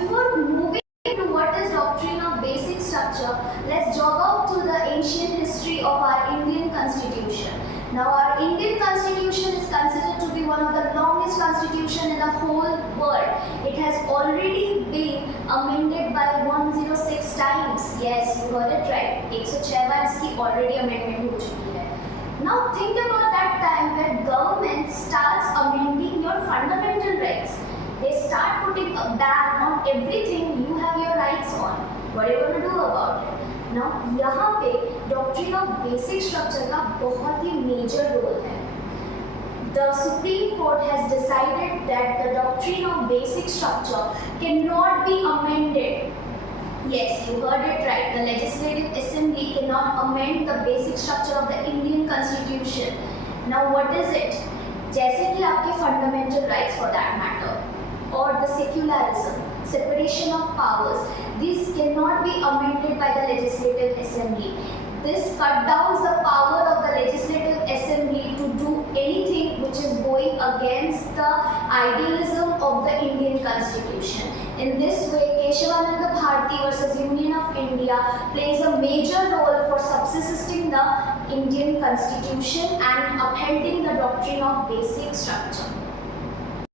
before moving to what is doctrine of basic structure, let's jog off to the ancient history of our Indian constitution. Now, our Indian constitution is considered to be one of the longest constitution in the whole world. It has already been amended by 106 times. Yes, you heard it right. 106 बार इसकी already amendment हो चुकी है. Now think about that time where government starts amending your fundamental rights. They start putting a ban on everything you have your rights on. What are you going to do about it? Now यहाँ पे doctrine of basic structure का बहुत ही major role है. The Supreme Court has decided that the doctrine of basic structure cannot be amended. Yes, you heard it right. The Legislative Assembly cannot amend the basic structure of the Indian Constitution. Now what is it? जैसे कि आपके fundamental rights for that matter, or the secularism, separation of powers, these cannot be amended by the Legislative Assembly. This cut down the power of the Legislative Assembly to do anything which is going against the idealism of the Indian Constitution. In this way, Keshavananda Bharati versus Union of India plays a major role for subsisting the Indian Constitution and upholding the doctrine of basic structure.